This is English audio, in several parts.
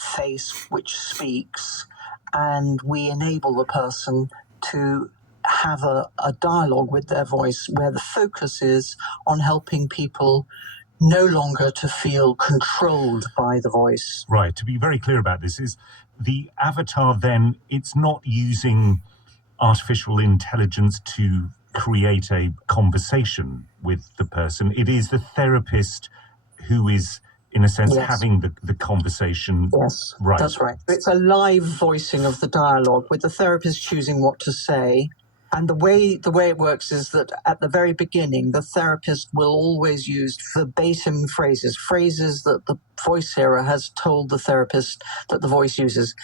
face which speaks, and we enable the person to have a dialogue with their voice where the focus is on helping people no longer to feel controlled by the voice. Right. To be very clear about this, is the avatar then, it's not using artificial intelligence to create a conversation with the person. It is the therapist who is, in a sense, having the conversation. Yes, right. That's right. It's a live voicing of the dialogue with the therapist choosing what to say. And the way it works is that at the very beginning, the therapist will always use verbatim phrases that the voice hearer has told the therapist that the voice uses.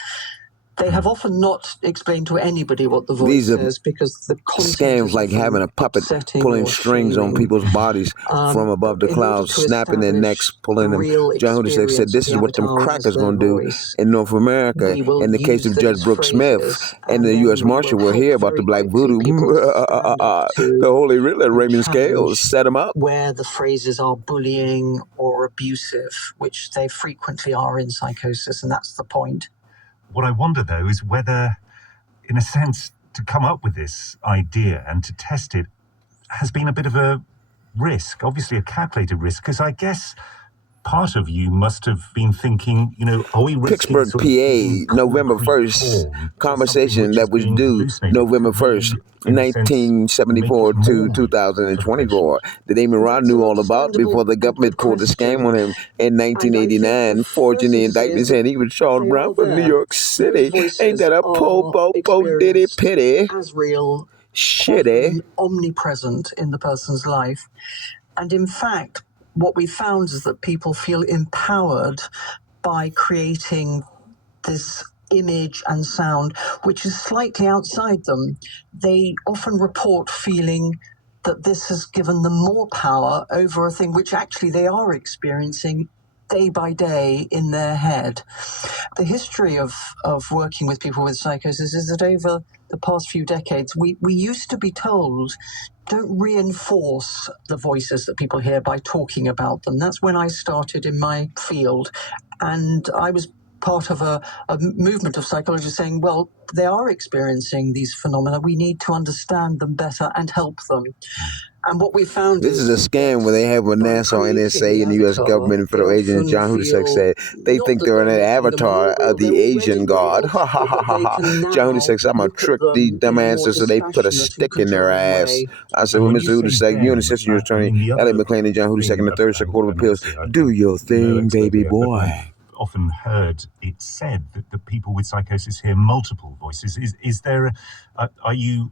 They have often not explained to anybody what the voice is because the content scams is like having a puppet pulling strings on people's bodies from above the clouds, snapping their necks, pulling them. John Hudisek said this is what them crackers going to do in North America. In the case of Judge Brooke Smith and the U.S. Marshal, we'll hear about the black voodoo. The Holy Riddler, Raymond Scales, set them up. Where the phrases are bullying or abusive, which they frequently are in psychosis, and that's the point. What I wonder, though, is whether, in a sense, to come up with this idea and to test it has been a bit of a risk, obviously a calculated risk, because I guess part of you must have been thinking, are we risking Pittsburgh, PA, November 1st, conversation that was due November 1st, 1974 to 2024, that Amy Rod knew all about before the government pulled the scam on him in 1989, forging the indictment saying he was Charles Brown from New York City. Ain't that a po-diddy pity? As real, shitty, omnipresent in the person's life. And in fact, what we found is that people feel empowered by creating this image and sound, which is slightly outside them. They often report feeling that this has given them more power over a thing which actually they are experiencing day by day in their head. The history of working with people with psychosis is that over the past few decades, we used to be told, don't reinforce the voices that people hear by talking about them. That's when I started in my field. And I was part of a movement of psychologists saying, well, they are experiencing these phenomena. We need to understand them better and help them. And what we found this is a scam where they have with NASA, NSA, and the U.S. government and federal agents. John Hudisek said they think they're an avatar of the Asian god. Ha ha ha ha ha. John Hudisek said, I'm going to trick these dumbasses so they put a stick in their ass. I said, well, Mr. Hudisek, you and Assistant U.S. Attorney Elliot McClain and John Hudisek in the Third Circuit Court of Appeals, do your thing, baby boy. Often heard it said that the people with psychosis hear multiple voices. Is there, are you